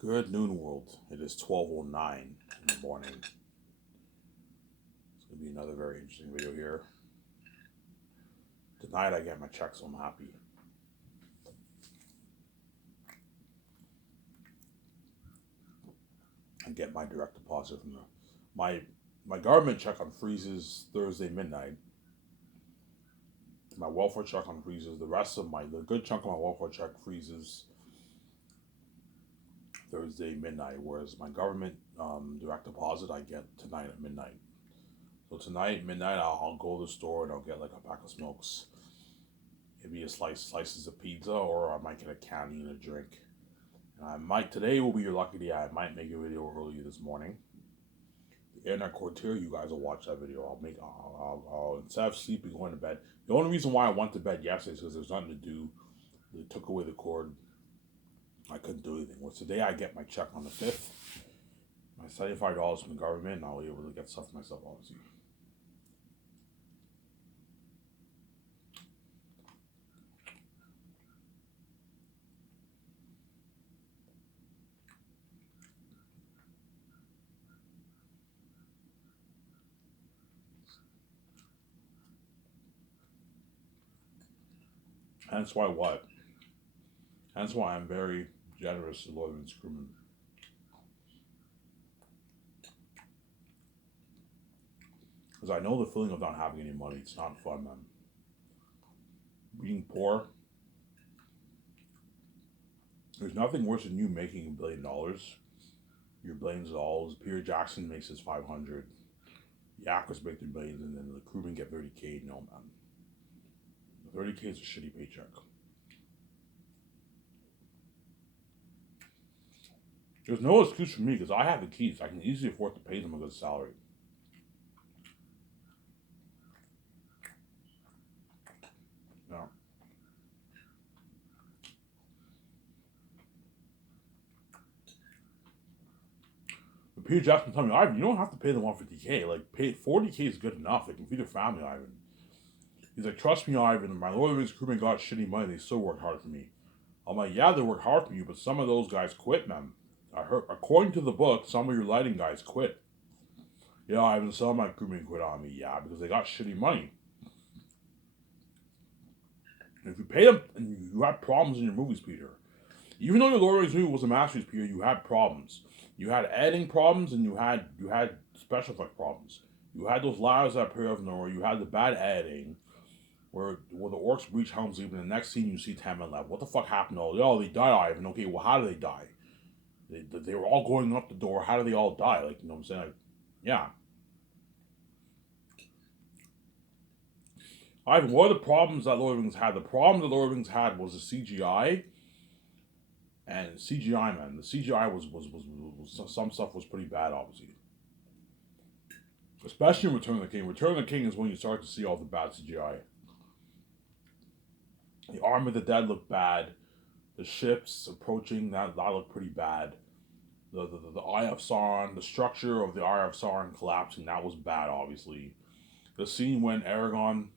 Good noon, world. It is 12:09 in the morning. It's going to be another very interesting video here. Tonight I get my check, so I'm happy. I get my direct deposit from my government check on freezes Thursday midnight. My welfare check on freezes. The good chunk of my welfare check freezes Thursday midnight, whereas my government direct deposit I get tonight at midnight. So tonight midnight I'll go to the store and I'll get like a pack of smokes, maybe slices of pizza, or I might get a candy and a drink. And today will be your lucky day. I might make a video early this morning. The internet Courtier, you guys will watch that video. I'll instead of sleeping, going to bed. The only reason why I went to bed yesterday is because there's nothing to do. They took away the cord. I couldn't do anything. Well, today I get my check on the 5th. My $75 from the government, and I'll be able to get stuff for myself, obviously. Hence why what? Hence why I'm very generous to Lord Vince Crewman. Because I know the feeling of not having any money. It's not fun, man. Being poor, there's nothing worse than you making $1 billion. Your billions of dollars. Peter Jackson makes his 500. The actors make their billions, and then the crewmen get 30K. No, man. 30K is a shitty paycheck. There's no excuse for me because I have the keys. I can easily afford to pay them a good salary. Yeah. But Peter Jackson told me, Ivan, you don't have to pay them 150K. Like, 40K is good enough. They can feed their family, Ivan. He's like, trust me, Ivan. My Lord of his crewmen got shitty money. They still work hard for me. I'm like, yeah, they work hard for you, but some of those guys quit, man. I heard, according to the book, some of your lighting guys quit. Yeah, Ivan, some of my crewmen quit on me. Yeah, because they got shitty money. And if you pay them, and you have problems in your movies, Peter. Even though your Lord of the Rings movie was a masterpiece, Peter, you had problems. You had editing problems, and you had special effect problems. You had those lives that appear out of nowhere. You had the bad editing, where the orcs breach Helm's Deep, and the next scene you see 10 men left. What the fuck happened? Oh, they died, Ivan. Okay, well, how did they die? They were all going up the door. How did they all die? Like, you know what I'm saying? Like, yeah. Ivan, what are the problems that Lord of the Rings had? The problem that Lord of the Rings had was the CGI. And CGI, man, the CGI was some stuff was pretty bad, obviously. Especially in Return of the King. Return of the King is when you start to see all the bad CGI. The Army of the Dead looked bad. The ships approaching, that looked pretty bad. The Eye of Sauron, the structure of the Eye of Sauron collapsing, that was bad, obviously. The scene when Aragorn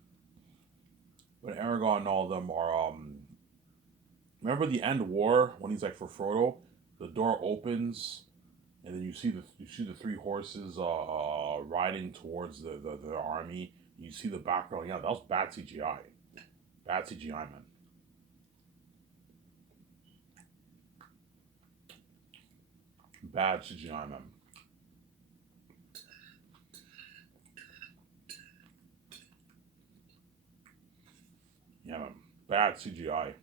and all of them are, remember the end war when he's like for Frodo, the door opens, and then you see the three horses riding towards the army. You see the background. Yeah, that was bad CGI. Bad CGI, man. Bad CGI, man. Yeah, man. Bad CGI.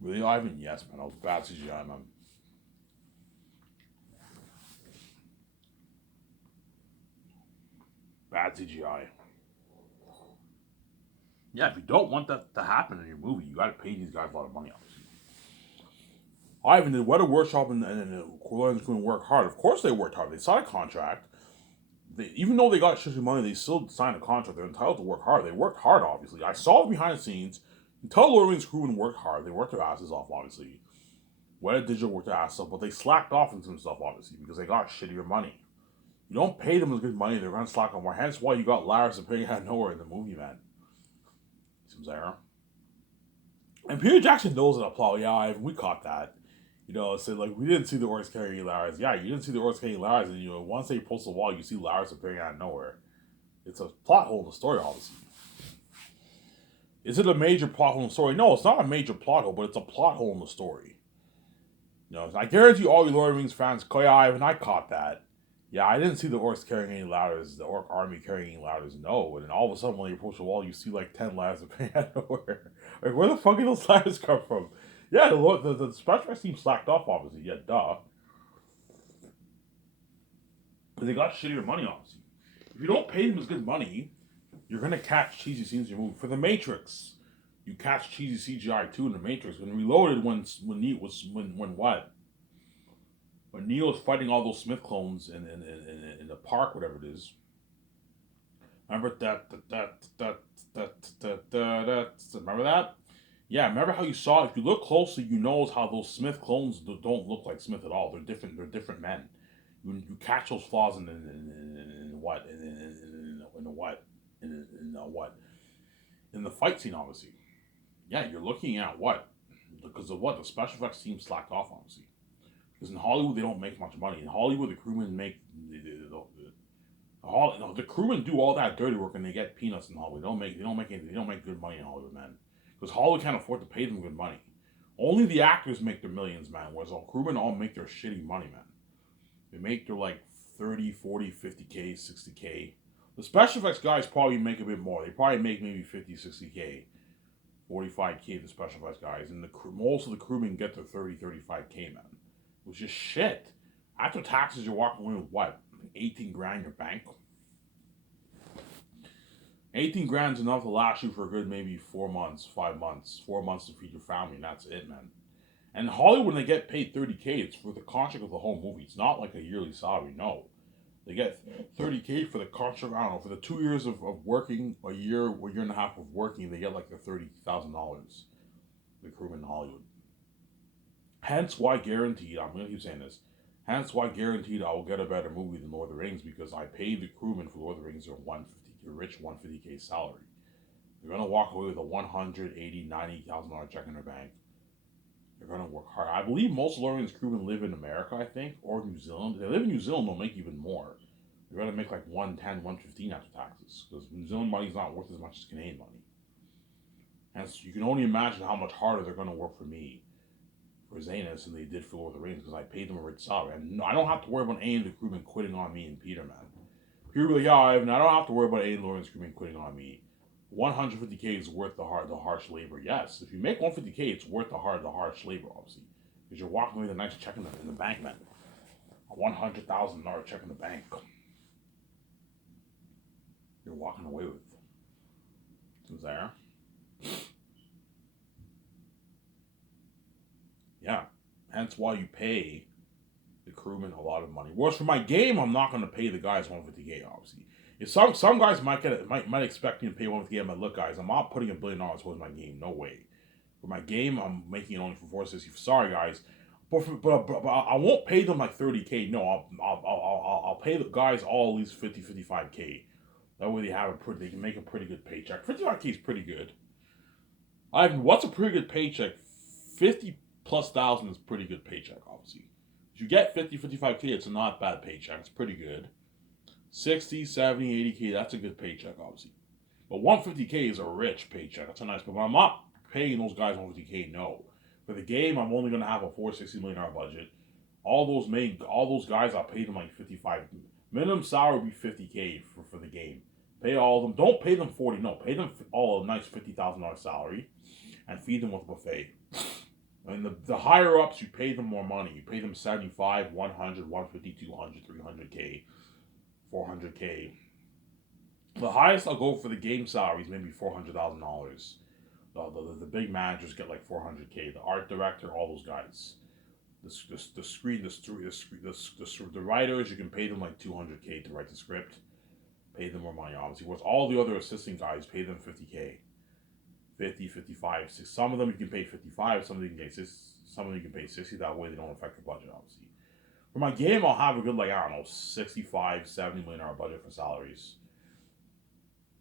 Really, Ivan? Yes, man. That was bad CGI, man. Bad CGI. Yeah, if you don't want that to happen in your movie, you got to pay these guys a lot of money, obviously. Ivan, the Weather Workshop and the Corleone's going to work hard. Of course they worked hard. They signed a contract. Even though they got shitty money, they still signed a contract. They're entitled to work hard. They worked hard, obviously. I saw it behind the scenes. Until Lord of the Rings crewmen worked hard. They worked their asses off, obviously. Weta Digital worked their asses off, but they slacked off on some stuff, obviously, because they got shittier money. You don't pay them as good money, they're going to slack on more. Hence why you got Lars appearing out of nowhere in the movie, man. Seems there. And Peter Jackson knows it applaud. Yeah, we caught that. So like we didn't see the orcs carrying Lars. Yeah, you didn't see the orcs carrying Lars, and once they post the wall, you see Lars appearing out of nowhere. It's a plot hole in the story, obviously. Is it a major plot hole in the story? No, it's not a major plot hole, but it's a plot hole in the story. I guarantee all you Lord of the Rings fans, yeah, and I caught that. Yeah, I didn't see the orcs carrying any ladders, the orc army carrying any ladders, no. And then all of a sudden, when you approach the wall, you see like 10 ladders appearing out of nowhere. Like, where the fuck did those ladders come from? Yeah, the special effects team slacked off, obviously. Yeah, duh. But they got shittier money, obviously. If you don't pay them as good money, you're gonna catch cheesy scenes in your movie. For The Matrix, you catch cheesy CGI too in The Matrix. When Reloaded, when Neo was when what? When Neo was fighting all those Smith clones in the park, whatever it is. Remember remember that? Yeah, remember how you saw? If you look closely, you know how those Smith clones don't look like Smith at all. They're different. They're different men. You catch those flaws in what in the what in the what in the fight scene, obviously. Yeah, you're looking at what because of what the special effects team slacked off, obviously. Because in Hollywood they don't make much money. In Hollywood, the crewmen make the crewmen do all that dirty work and they get peanuts in Hollywood. They don't make good money in Hollywood, man. Because Hollywood can't afford to pay them good money. Only the actors make their millions, man. Whereas all crewmen all make their shitty money, man. They make their like 30, 40, 50K, 60K. The special effects guys probably make a bit more. They probably make maybe 50, 60K, 45K. The special effects guys, and most of the crewmen get their 30, 35K, man. Which is shit. After taxes, you're walking away with what? 18 grand in your bank. 18 grand is enough to last you for a good maybe 4 months, 5 months, 4 months to feed your family, and that's it, man. And Hollywood, when they get paid 30K, it's for the contract of the whole movie. It's not like a yearly salary, no. They get 30K for the contract, I don't know, for the 2 years of working, a year and a half of working, they get like the $30,000, the crewman in Hollywood. Hence why guaranteed, I'm going to keep saying this, hence why guaranteed I will get a better movie than Lord of the Rings because I paid the crewman for Lord of the Rings their rich 150K salary. They're going to walk away with a $180,000, $90,000 check in their bank. They're going to work hard. I believe most Lord of the Rings crewmen live in America, I think, or New Zealand. If they live in New Zealand, they'll make even more. They're going to make like 110, 115 after taxes because New Zealand money is not worth as much as Canadian money. And so you can only imagine how much harder they're going to work for me, for Zanus, than they did for Lord of the Rings because I paid them a rich salary. And I don't have to worry about any of the crewmen quitting on me and Peter, man. Peter will be like, yeah, Ivan, I don't have to worry about any Lord of the Rings crewmen quitting on me. 150K is worth the harsh labor. Yes, if you make 150K, it's worth the harsh labor, obviously, because you're walking away with a nice check in the bank, man. A $100,000 check in the bank. You're walking away with. Who's there? Yeah. Hence why you pay the crewmen a lot of money. Whereas for my game, I'm not going to pay the guys 150K, obviously. If some guys might expect me to pay 150K, I'm like, look, guys, I'm not putting $1 billion towards my game. No way. For my game, I'm making it only for 460. Sorry, guys, but I won't pay them like 30K. No, I'll pay the guys all at least 50, 55K. That way they can make a pretty good paycheck. 55K is pretty good. What's a pretty good paycheck? 50 plus thousand is pretty good paycheck, obviously. If you get 50, 55K, it's a not bad paycheck. It's pretty good. 60, 70, 80K, that's a good paycheck, obviously. But 150K is a rich paycheck. That's a nice, but I'm not paying those guys 150K, no. For the game, I'm only going to have a $460 million budget. All those guys, I'll pay them like 55. Minimum salary would be 50K for the game. Pay all of them. Don't pay them 40, no. Pay them all a nice $50,000 salary and feed them with a buffet. And the higher ups, you pay them more money. You pay them 75, 100, 150, 200, 300K, 400K. The highest I'll go for the game salaries maybe $400,000. The big managers get like 400K. The art director, all those guys. The writers, you can pay them like 200K to write the script. Pay them more money, obviously. Whereas all the other assistant guys, pay them 50K. 50, 55, 60. Some of them you can pay 55, some of them you can pay 60, some of them you can pay 60. That way they don't affect the budget, obviously. For my game, I'll have a good, like, I don't know, 65, $70 million budget for salaries.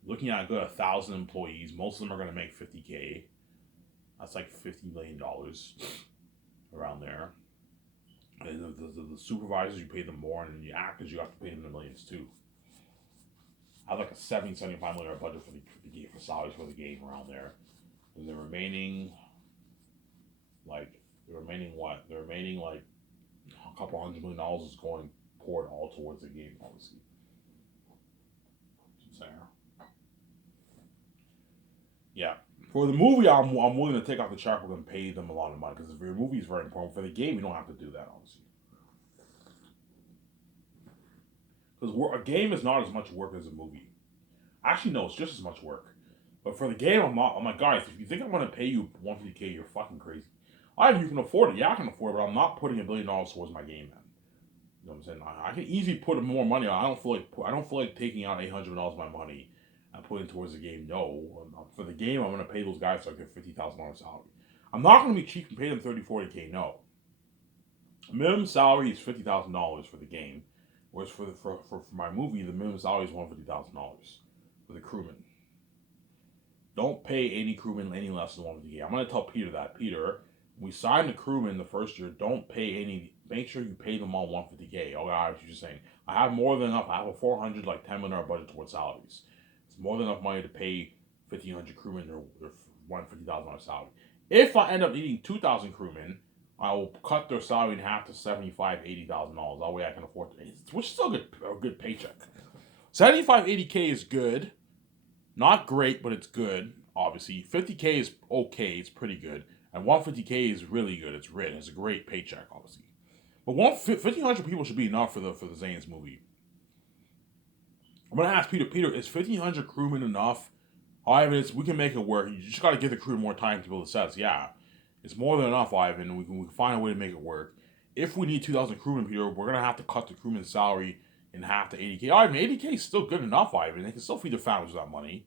Looking at a good 1,000 employees, most of them are going to make 50K. That's like $50 million around there. And the supervisors, you pay them more, and the actors, you have to pay them the millions too. I have like a 75 million budget for the game, for salaries for the game around there. And the remaining what? The remaining like a couple $100 million is going poured all towards the game, obviously. So, yeah. For the movie, I'm willing to take off the checkbook and pay them a lot of money because the movie is very important. For the game, you don't have to do that, obviously. Because a game is not as much work as a movie. Actually, no, it's just as much work. But for the game, I'm like, guys, if you think I'm going to pay you 150K, you're fucking crazy. You can afford it. Yeah, I can afford it, but I'm not putting $1 billion towards my game, man. You know what I'm saying? I can easily put more money on. I don't feel like taking out $800 of my money and putting it towards the game. No, for the game, I'm going to pay those guys so I get $50,000 salary. I'm not going to be cheap and pay them 30, 40K. No, minimum salary is $50,000 for the game, whereas for my movie, the minimum salary is $150,000 for the crewman. Don't pay any crewman any less than $150K. I'm going to tell Peter that. Peter, we signed the crewman the first year. Don't pay any. Make sure you pay them all $150K. Oh, God, you're just saying. I have more than enough. I have a $10 million budget towards salaries. It's more than enough money to pay 1,500 crewmen their $150,000 salary. If I end up needing 2,000 crewmen, I will cut their salary in half to $75,000, $80,000. That way I can afford it, which is still a good paycheck. 80K is good. Not great, but it's good, obviously. 50K is okay, it's pretty good. And 150K is really good, it's rich, it's a great paycheck, obviously. But 1,500 people should be enough for the Zane's movie. I'm going to ask Peter, is 1,500 crewmen enough? Ivan, we can make it work. You just got to give the crew more time to build the sets. Yeah, it's more than enough, Ivan. We can find a way to make it work. If we need 2,000 crewmen, Peter, we're going to have to cut the crewman's salary in half to 80K. Ivan, 80K is still good enough, Ivan. They can still feed their families with that money.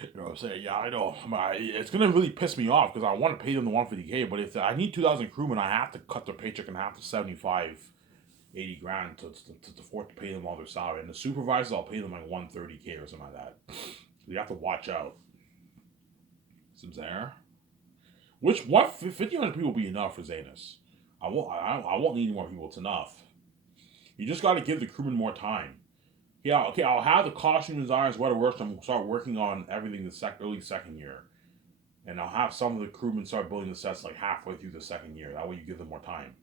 You know what I'm saying? Yeah, I know. It's going to really piss me off because I want to pay them the 150K, but if I need 2,000 crewmen, I have to cut their paycheck in half to 75, 80 grand to afford to pay them all their salary. And the supervisors, I'll pay them like 130K or something like that. You have to watch out. Seems there. 1,500 people will be enough for Zanus. I won't need any more people. It's enough. You just got to give the crewmen more time. Yeah, okay, I'll have the costume designers, what it works, I'm start working on everything the early second year. And I'll have some of the crewmen start building the sets like halfway through the second year. That way you give them more time.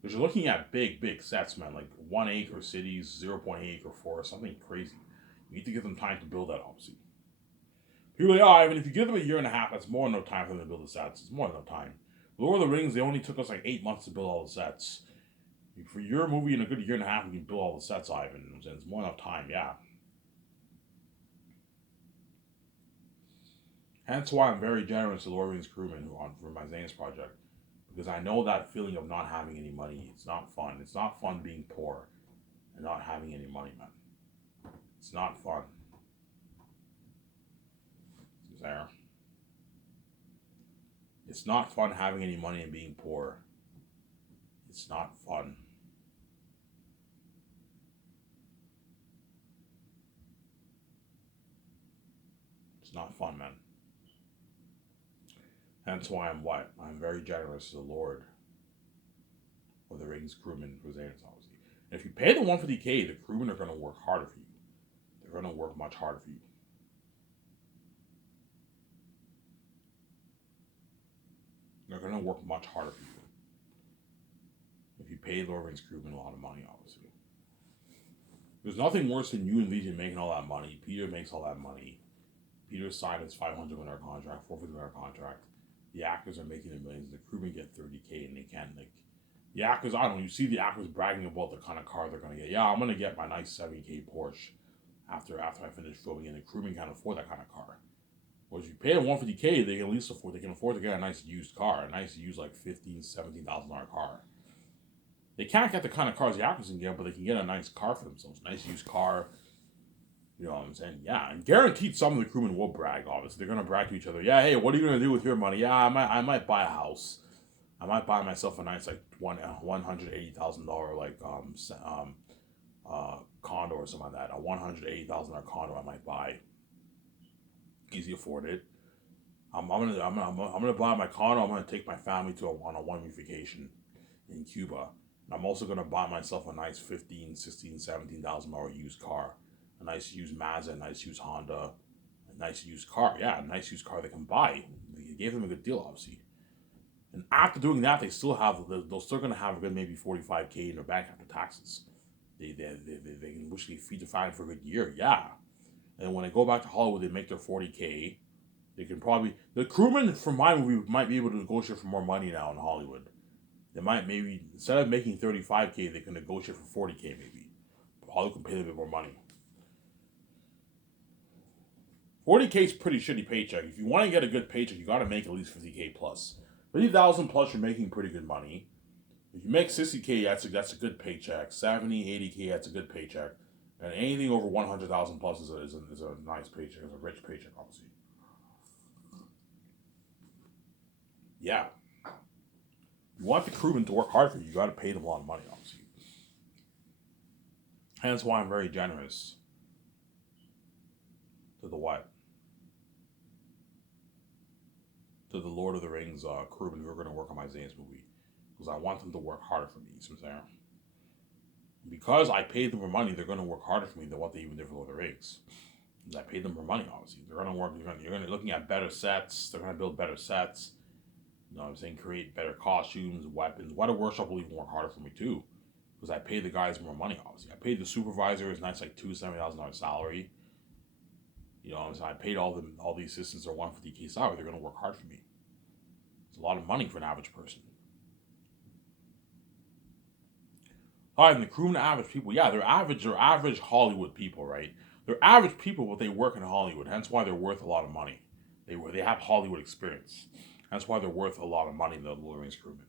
Because you're looking at big sets, man, like 1 acre cities, 0.8 acre forest, something crazy. You need to give them time to build that, obviously. People are like, oh, even if you give them a year and a half, that's more than enough time for them to build the sets. It's more than enough time. Lord of the Rings, they only took us like 8 months to build all the sets. For your movie in a good year and a half, you can build all the sets, Ivan. It's more than enough time, yeah. Hence why I'm very generous to Lord of the Rings crewmen for my Zane's project. Because I know that feeling of not having any money. It's not fun. It's not fun being poor and not having any money, man. It's not fun. There. It's not fun having any money and being poor. It's not fun. It's not fun, man. Hence why I'm very generous to the Lord of the Rings crewmen for Zane's, obviously. And if you pay the 150K, the crewmen are going to work harder for you. They're going to work much harder for you. They're going to work much harder for you. If you pay Lord of the Rings crewmen a lot of money, obviously. There's nothing worse than you and Legion making all that money. Peter makes all that money. Peter signed his $500 million contract, $450 million contract. The actors are making the millions. The crewmen get 30K and they can't, like, the actors, I don't know, you see the actors bragging about the kind of car they're going to get. Yeah, I'm going to get my nice 70K Porsche after I finish filming, and the crewmen can't afford that kind of car. Whereas if you pay them 150K, they can at least afford to get a nice used car, a nice used like $15,000, $17,000 car. They can't get the kind of cars the actors can get, but they can get a nice car for themselves, a nice used car. You know what I'm saying? Yeah, and guaranteed some of the crewmen will brag, obviously. They're going to brag to each other. Yeah, hey, what are you going to do with your money? Yeah, I might buy a house. I might buy myself a nice, like, $180,000, like, condo or something like that. A $180,000 condo I might buy. Easy afford it. I'm gonna buy my condo. I'm gonna take my family on a 1 week vacation in Cuba. And I'm also gonna buy myself a nice 15, 16, 17,000 dollar used car, a nice used Mazda, a nice used Honda, a nice used car. Yeah, a nice used car they can buy. They gave them a good deal, obviously. And after doing that, they'll still gonna have a good maybe 45K in their bank after taxes. They can literally feed the family for a good year. Yeah. And when they go back to Hollywood, they make their 40K. They can probably the crewmen from my movie might be able to negotiate for more money now in Hollywood. They might maybe instead of making 35K, they can negotiate for 40K maybe. Hollywood can pay a bit more money. 40K is pretty shitty paycheck. If you want to get a good paycheck, you got to make at least 50K plus. 50,000 plus, you're making pretty good money. If you make 60K, that's a good paycheck. 70, 80K, that's a good paycheck. And anything over 100,000 plus is a nice paycheck. It's a rich paycheck, obviously. Yeah. You want the crewmen to work hard for you, you got to pay them a lot of money, obviously. Hence why I'm very generous to the what? To the Lord of the Rings crewmen who are going to work on my Zane's movie. Because I want them to work harder for me, you see what I'm saying? Because I paid them for money, they're going to work harder for me than what they even did for Lord of the Rings. Because I paid them for money, obviously. They're going to work, you're going to be looking at better sets, they're going to build better sets. You know what I'm saying? Create better costumes, weapons. Weta Workshop will even work harder for me too. Because I paid the guys more money, obviously. I paid the supervisor his nice like $270,000 salary. You know what I'm saying? I paid all the assistants their 150K salary. They're gonna work hard for me. It's a lot of money for an average person. Alright, and the crewmen are average people. Yeah, they're average Hollywood people, right? They're average people, but they work in Hollywood. Hence why they're worth a lot of money. They have Hollywood experience. That's why they're worth a lot of money, the Lord of the Rings crewmen.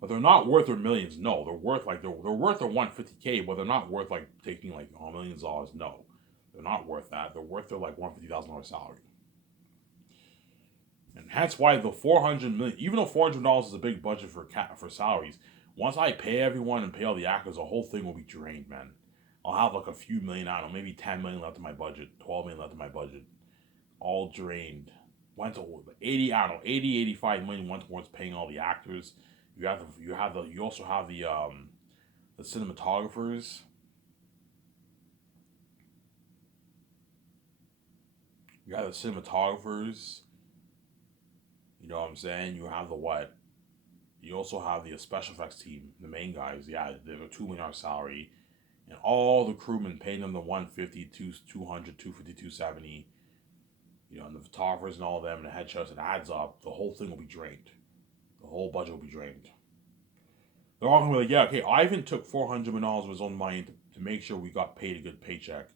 But they're not worth their millions. No, they're worth like they're worth their 150K, but they're not worth like taking like millions of dollars. No, they're not worth that. They're worth their like $150,000 salary. And that's why the 400 million, even though $400 is a big budget for salaries, once I pay everyone and pay all the actors, the whole thing will be drained, man. I'll have like a few million, I don't know, maybe 10 million left in my budget, 12 million left in my budget, all drained. Went to 80, I don't know, 80, 85 million went towards paying all the actors. You also have the cinematographers. You have the cinematographers. You know what I'm saying? You have the what? You also have the special effects team, the main guys. Yeah, they have a $2 million salary, and all the crewmen paying them the 150, 200, 250, 270. You know, and the photographers and all of them, and the headshots. It adds up. The whole thing will be drained. The whole budget will be drained. They're all gonna be like, yeah, okay. Ivan took $400 of his own money to make sure we got paid a good paycheck.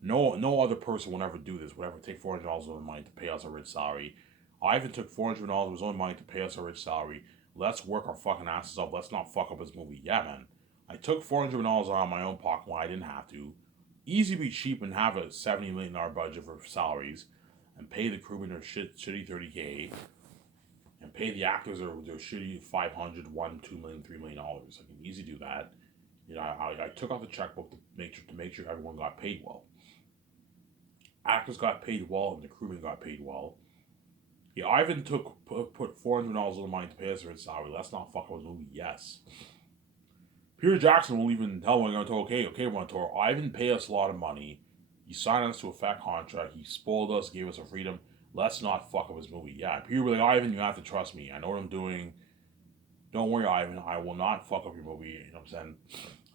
No other person will ever do this. Would ever take $400 of his own money to pay us a rich salary. Ivan took $400 of his own money to pay us a rich salary. Let's work our fucking asses off. Let's not fuck up his movie. Yeah, man. I took $400 out of my own pocket when I didn't have to. Easy to be cheap and have a $70 million budget for salaries, and pay the crewmen their shitty 30K, and pay the actors their shitty 500, 1, 2 million, $3 million. I can easily do that. You know, I took out the checkbook to make sure everyone got paid well. Actors got paid well, and the crewmen got paid well. Yeah, Ivan put $400 of the money to pay us his salary. Let's not fuck up his movie. Yes. Peter Jackson will even tell when okay, Montour, Ivan pay us a lot of money. He signed us to a fat contract. He spoiled us, gave us a freedom. Let's not fuck up his movie. Yeah, Peter was like, Ivan, you have to trust me. I know what I'm doing. Don't worry, Ivan. I will not fuck up your movie. You know what I'm saying?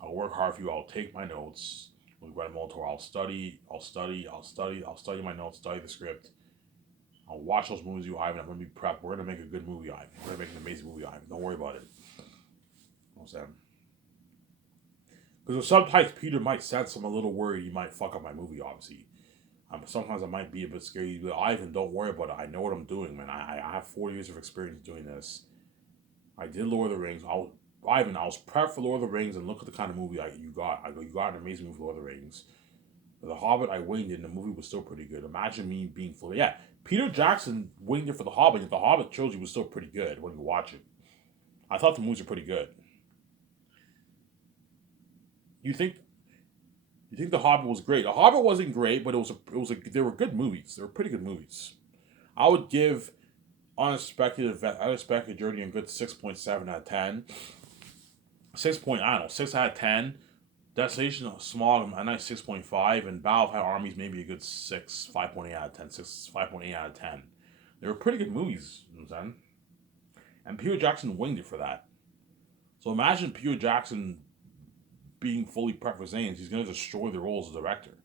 I'll work hard for you. I'll take my notes. With Red Moltor, I'll study my notes, study the script. I'll watch those movies you, Ivan. I'm going to be prepped. We're going to make a good movie, Ivan. We're going to make an amazing movie, Ivan. Don't worry about it. You know what I'm saying? Because sometimes Peter might sense I'm a little worried he might fuck up my movie, obviously. Sometimes I might be a bit scared. But Ivan, don't worry about it. I know what I'm doing, man. I have 4 years of experience doing this. I did Lord of the Rings. I was prepped for Lord of the Rings, and look at the kind of movie you got. You got an amazing movie for Lord of the Rings. For The Hobbit, I winged it, and the movie was still pretty good. Imagine me being fully... Yeah, Peter Jackson winged it for The Hobbit, and The Hobbit trilogy was still pretty good when you watch it. I thought the movies were pretty good. You think The Hobbit was great? The Hobbit wasn't great, but they were good movies. They were pretty good movies. I would give unexpected journey, a good 6.7 out of 10. 6 out of 10. Desolation Smog, a nice 6.5, and Battle of High Armies maybe a good 6, 5.8 out of 10, 5.8 out of 10. They were pretty good movies, you know what I'm saying? And Peter Jackson winged it for that. So imagine Peter Jackson being fully prepped for Zanes. He's going to destroy the role as a director.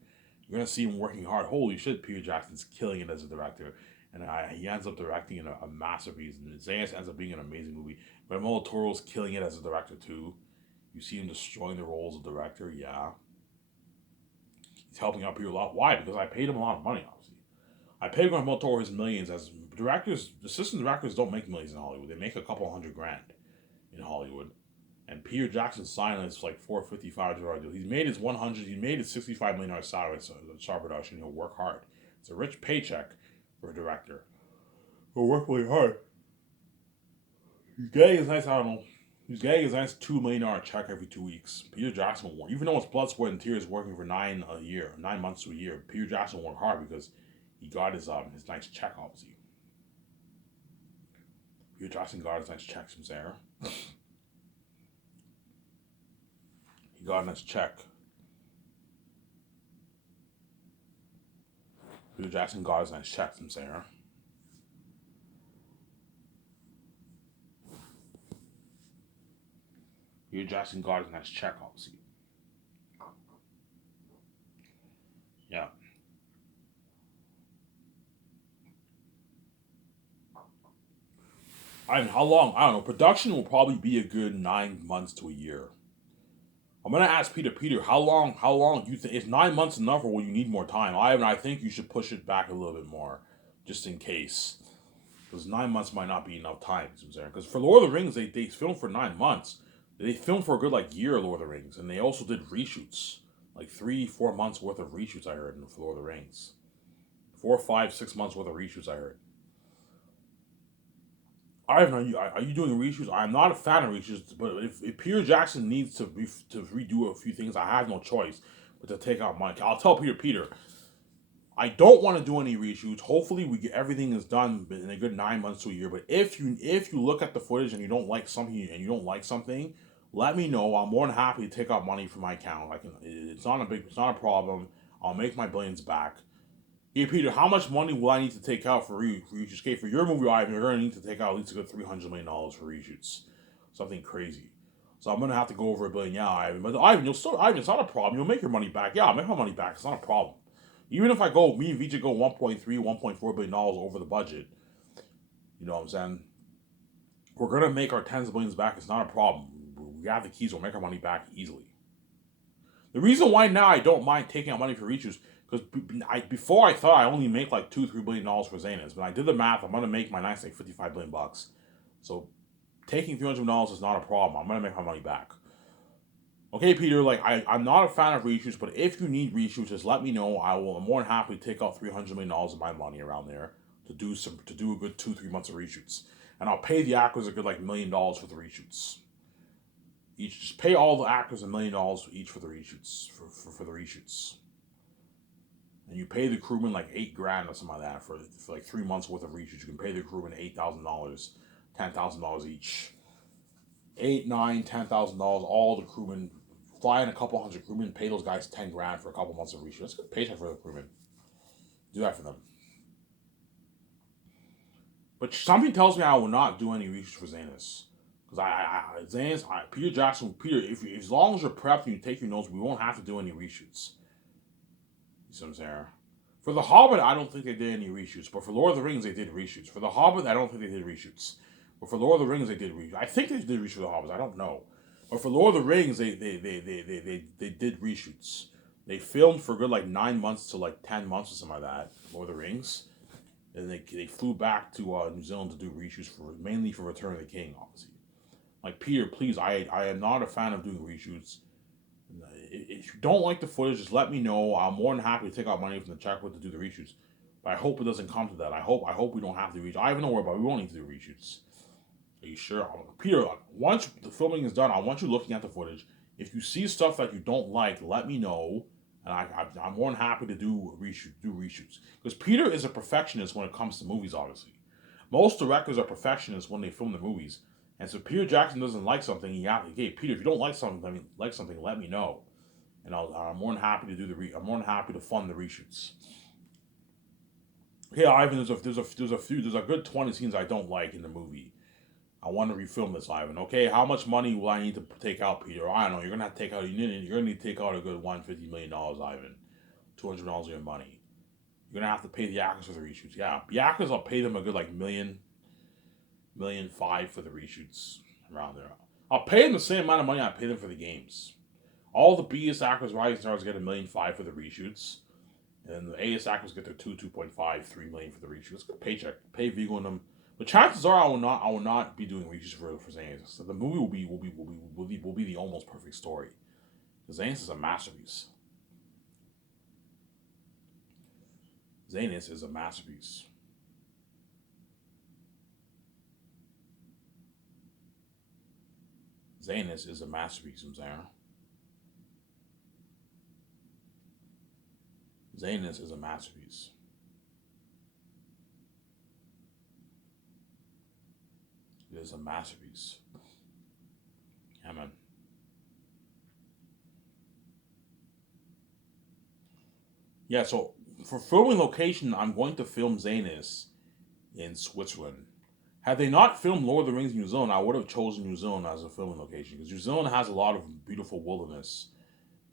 You're going to see him working hard. Holy shit, Peter Jackson's killing it as a director. And he ends up directing in a masterpiece. And Zanes ends up being an amazing movie. But Guillermo del Toro's killing it as a director too. You see him destroying the role as a director, yeah. He's helping out people a lot. Why? Because I paid him a lot of money, obviously. I paid Guillermo del Toro his millions. As directors, assistant directors don't make millions in Hollywood. They make a couple $100,000 in Hollywood. And Peter Jackson signed this like $455 deal. He's made his $65 million salary as a star production. He'll work hard. It's a rich paycheck for a director. He'll work really hard. He's getting his nice, he's getting his nice $2 million check every 2 weeks. Peter Jackson will work. Even though it's blood, sweat, and tears working for 9 months to a year, Peter Jackson will work hard because he got his nice check, obviously. Peter Jackson got his nice check from Sarah. He got a nice check. Peter Jackson got his nice check from Sarah. Peter Jackson got his nice check, obviously. Yeah. I mean, how long? I don't know. Production will probably be a good 9 months to a year. I'm gonna ask Peter, how long do you think, is 9 months enough or will you need more time? I think you should push it back a little bit more, just in case. Because 9 months might not be enough time, because for Lord of the Rings, they filmed for 9 months. They filmed for a good year, Lord of the Rings, and they also did reshoots. 3-4 months worth of reshoots I heard in Lord of the Rings. 4, 5, 6 months worth of reshoots I heard. Ivan, are you doing reshoots? I'm not a fan of reshoots, but if Peter Jackson needs to redo a few things, I have no choice but to take out money. I'll tell Peter, I don't want to do any reshoots. Hopefully, everything is done in a good 9 months to a year. But if you look at the footage and you don't like something, let me know. I'm more than happy to take out money from my account. It's not a problem. I'll make my billions back. Hey Peter, how much money will I need to take out for reshoots? Okay, for your movie, Ivan, you're going to need to take out at least a good $300 million for reshoots. Something crazy. So I'm going to have to go over $1 billion. Yeah, Ivan. But Ivan, it's not a problem. You'll make your money back. Yeah, I'll make my money back. It's not a problem. Even if me and Vijay go $1.4 billion over the budget, you know what I'm saying? We're going to make our tens of billions back. It's not a problem. We have the keys. We'll make our money back easily. The reason why now I don't mind taking out money for reshoots, because before I thought I only make $2-3 billion for Zanas, but I did the math. I'm gonna make my nice $55 billion. So taking $300 million is not a problem. I'm gonna make my money back. Okay, Peter. I'm not a fan of reshoots, but if you need reshoots, just let me know. I'm more than happy to take out $300 million of my money around there to do a good 2-3 months of reshoots, and I'll pay the actors a good $1 million for the reshoots. Just pay all the actors $1 million each for the reshoots for the reshoots. And you pay the crewman $8,000 or something like that for 3 months worth of reshoots. You can pay the crewman $8,000, $10,000 each. $8,000, $9,000, $10,000. All the crewmen, fly in a couple hundred crewmen, pay those guys $10,000 for a couple months of reshoots. That's a good paycheck for the crewmen. Do that for them. But something tells me I will not do any reshoots for Zanis. Because Peter Jackson, if as long as you're prepped and you take your notes, we won't have to do any reshoots. You see what I'm saying? For The Hobbit, I don't think they did any reshoots. But for Lord of the Rings, they did reshoots. For The Hobbit, I don't think they did reshoots. But for Lord of the Rings, they did reshoots. I think they did reshoots for The Hobbit. I don't know. But for Lord of the Rings, they did reshoots. They filmed for a good 9 months to 10 months or something like that. Lord of the Rings. And they flew back to New Zealand to do reshoots mainly for Return of the King, obviously. Peter, please, I am not a fan of doing reshoots. If you don't like the footage, just let me know. I'm more than happy to take out money from the checkbook to do the reshoots. But I hope it doesn't come to that. I hope we don't have to do reshoots. I have no worry about it. We won't need to do reshoots. Are you sure? Peter, once the filming is done, I want you looking at the footage. If you see stuff that you don't like, let me know. And I'm more than happy to do reshoots. Because Peter is a perfectionist when it comes to movies, obviously. Most directors are perfectionists when they film their movies. And so Peter Jackson doesn't like something. Hey, Peter, if you don't like something, let me know, and I'm more than happy to do I'm more than happy to fund the reshoots. Okay, Ivan, there's a good 20 scenes I don't like in the movie. I want to refilm this, Ivan. Okay, how much money will I need to take out, Peter? I don't know. You're gonna have to take out. You're gonna need to take out a good $150 million, Ivan. $200 of your money. You're gonna have to pay the actors for the reshoots. Yeah, the actors, I'll pay them a good like million five for the reshoots around there. I'll pay them the same amount of money I pay them for the games. All the B-list actors, rising stars get $1,500,000 for the reshoots, and the A-list actors get their 2.5, $3 million for the reshoots. Good paycheck. Pay Vigo and them. But chances are I will not be doing reshoots for Zanes. So the movie will be the almost perfect story. Zanes is a masterpiece. Zanes is a masterpiece. Zanis is a masterpiece, I'm saying. Zanis is a masterpiece. It is a masterpiece. Yeah, man. Yeah, so for filming location, I'm going to film Zanis in Switzerland. Had they not filmed Lord of the Rings in New Zealand, I would have chosen New Zealand as a filming location because New Zealand has a lot of beautiful wilderness.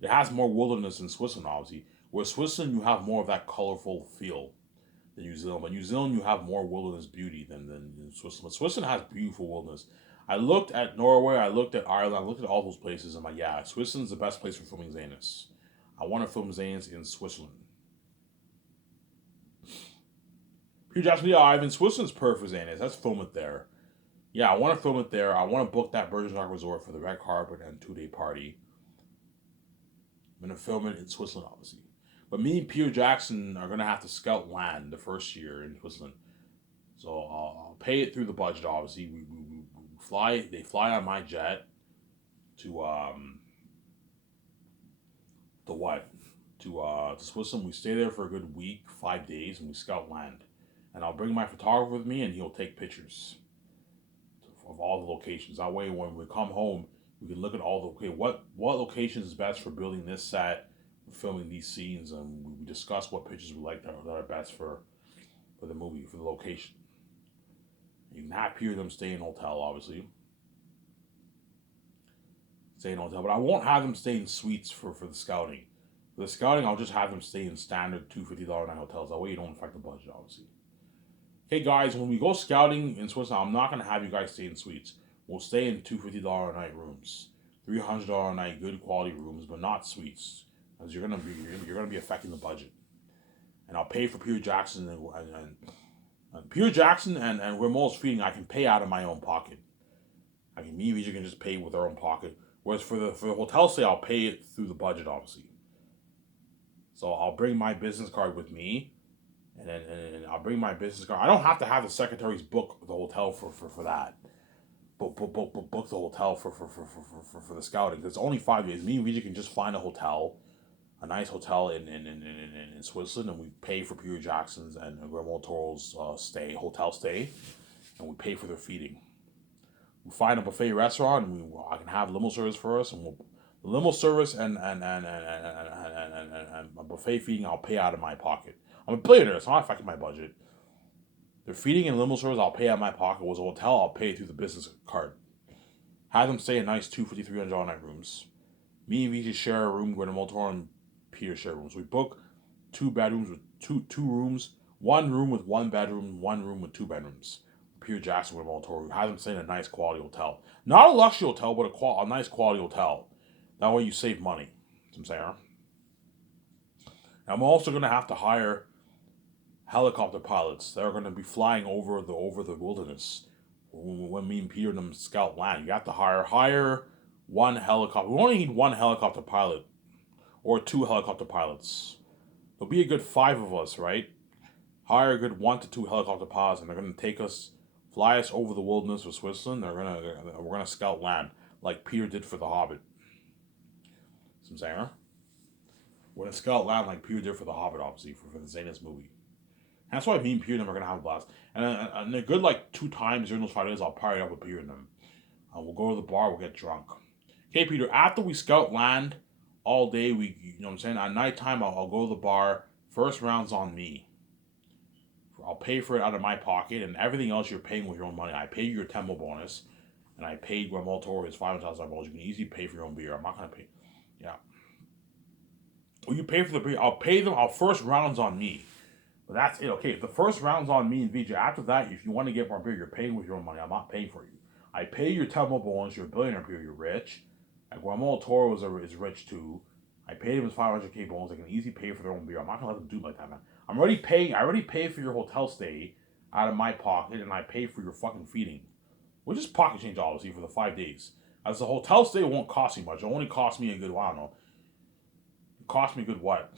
It has more wilderness than Switzerland, obviously. Where Switzerland, you have more of that colorful feel than New Zealand. But New Zealand, you have more wilderness beauty than Switzerland. But Switzerland has beautiful wilderness. I looked at Norway, I looked at Ireland, I looked at all those places. I'm like, yeah, Switzerland's the best place for filming Zanus. I want to film Zanus in Switzerland. Peter Jackson, yeah, Ivan, Switzerland's perfect for Zanus. Let's film it there. Yeah, I want to film it there. I want to book that Bergerac Resort for the red carpet and 2-day party. I'm going to film it in Switzerland, obviously. But me and Peter Jackson are going to have to scout land the first year in Switzerland. So I'll pay it through the budget, obviously. They fly on my jet to, to what? To Switzerland. We stay there for a good week, 5 days, and we scout land. And I'll bring my photographer with me, and he'll take pictures of all the locations. That way, when we come home, we can look at all the what locations is best for building this set, for filming these scenes, and we discuss what pictures we like that are best for the movie, for the location. You can have Peter them stay in a hotel, obviously. Stay in a hotel, but I won't have them stay in suites for the scouting. For the scouting, I'll just have them stay in standard $250 night hotels. That way, you don't affect the budget, obviously. Hey guys, when we go scouting in Switzerland, I'm not gonna have you guys stay in suites. We'll stay in $250 a night rooms, $300 a night good quality rooms, but not suites, because you're gonna be affecting the budget. And I'll pay for Peter Jackson and Peter Jackson and Remote's feeding. I can pay out of my own pocket. Me and Vijay can just pay with our own pocket. Whereas for the hotel stay, I'll pay it through the budget, obviously. So I'll bring my business card with me. And I'll bring my business card. I don't have to have the secretaries book the hotel for that. Book the hotel for the scouting. It's only 5 days. Me and Vijay can just find a nice hotel in Switzerland, and we pay for Peter Jackson's and Guillermo Toro's hotel stay, and we pay for their feeding. We find a buffet restaurant, and I can have limo service for us, and the limo service and a buffet feeding I'll pay out of my pocket. I'm a billionaire. It's not affecting my budget. Their feeding and limo service, I'll pay out of my pocket. Was a hotel, I'll pay through the business card. Have them stay in nice $250, $300 night rooms. Me and Vijay share a room. Guillermo Toro and Peter share rooms. We book 2 bedrooms with two rooms. 1 room with 1 bedroom. 1 room with 2 bedrooms. Peter Jackson with Guillermo Toro. Have them stay in a nice quality hotel. Not a luxury hotel, but a nice quality hotel. That way you save money. That's what I'm saying. I'm also going to have to hire helicopter pilots that are going to be flying over the wilderness when me and Peter and them scout land. You have to hire 1 helicopter. We only need 1 helicopter pilot or 2 helicopter pilots. There'll be a good 5 of us, right? Hire a good 1 to 2 helicopter pilots, and they're going to fly us over the wilderness of Switzerland. We're gonna scout land like Peter did for The Hobbit. See what I'm saying? We're gonna scout land like Peter did for The Hobbit, obviously for the Zanus movie. That's why me and Peter and them are gonna have a blast. And a good like 2 times during those 5 days, I'll party up with Peter and them. We'll go to the bar. We'll get drunk. Okay, Peter. After we scout land all day, you know what I'm saying. At nighttime, I'll go to the bar. First round's on me. I'll pay for it out of my pocket, and everything else you're paying with your own money. I paid you your temple bonus, and I paid Guillermo Toro his $5,000. You can easily pay for your own beer. I'm not gonna pay. Yeah. Well, you pay for the beer. I'll pay them. Our first round's on me. But that's it. Okay, if the first round's on me and VJ, after that, if you want to get more beer, you're paying with your own money. I'm not paying for you. I pay your temple bonus. You're a billionaire beer. You're rich. And Guillermo Toro is rich too. I paid him his 500K bonus. They can easily pay for their own beer. I'm not gonna let them do it like that, man. I'm already paying. I already paid for your hotel stay out of my pocket, and I pay for your fucking feeding, which is pocket change, obviously, for the 5 days. As the hotel stay won't cost you much. It only cost me a good, I don't know. It cost me a good what?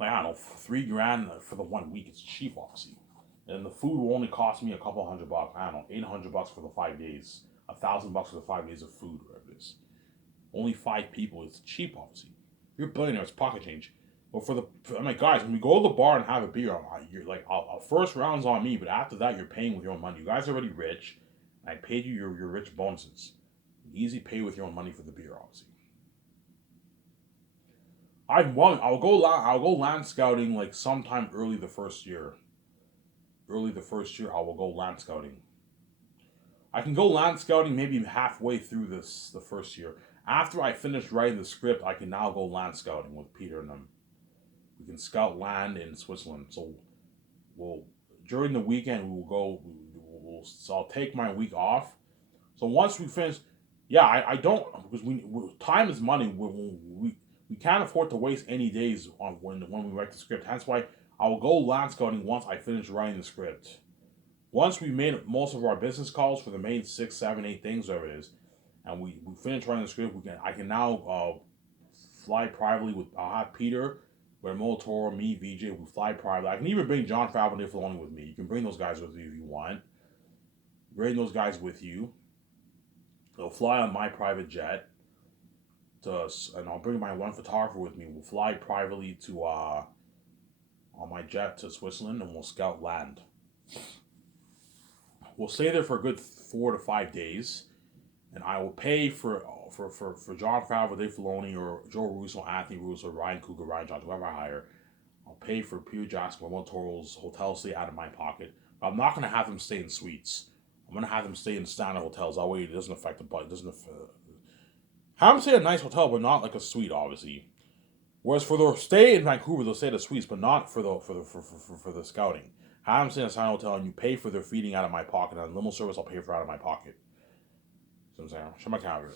Like, I don't know, $3,000 for the 1 week. It's cheap, obviously. And the food will only cost me a couple $100. I don't know, $800 for the 5 days. $1,000 for the 5 days of food, whatever it is. Only 5 people. It's cheap, obviously. You're a billionaire. It's pocket change. But I'm like, guys, when we go to the bar and have a beer, you're like, first round's on me, but after that, you're paying with your own money. You guys are already rich. I paid you your rich bonuses. Easy pay with your own money for the beer, obviously. I'll go land scouting like sometime early the first year. Early the first year, I will go land scouting. I can go land scouting maybe halfway through the first year. After I finish writing the script, I can now go land scouting with Peter and them. We can scout land in Switzerland. So we'll during the weekend we will go. So I'll take my week off. So once we finish, yeah, I don't because time is money. We can't afford to waste any days on when we write the script. That's why I will go land scouting once I finish writing the script. Once we made most of our business calls for the main 6, 7, 8 things, whatever it is, and we finish writing the script, I can now fly privately with. I'll have Peter, with Toro, me, VJ. We fly privately. I can even bring John Favreau and Dave Filoni with me. You can bring those guys with you if you want. Bring those guys with you. They'll fly on my private jet. And I'll bring my one photographer with me. We'll fly privately to on my jet to Switzerland, and we'll scout land. We'll stay there for a good 4 to 5 days, and I will pay for John Favreau, Dave Filoni, or Joe Russo, Anthony Russo, Ryan Coogler, Ryan Johnson, whoever I hire. I'll pay for Peter Jackson, Guillermo Toro's hotel stay out of my pocket. But I'm not going to have them stay in suites. I'm going to have them stay in standard hotels. That way it doesn't affect the budget. Have them stay in a nice hotel, but not like a suite, obviously. Whereas for their stay in Vancouver, they'll stay at the suites, but not for the scouting. Have them stay in a standard hotel, and you pay for their feeding out of my pocket. And limo service, I'll pay for out of my pocket. You know what I'm saying? Show my calendar.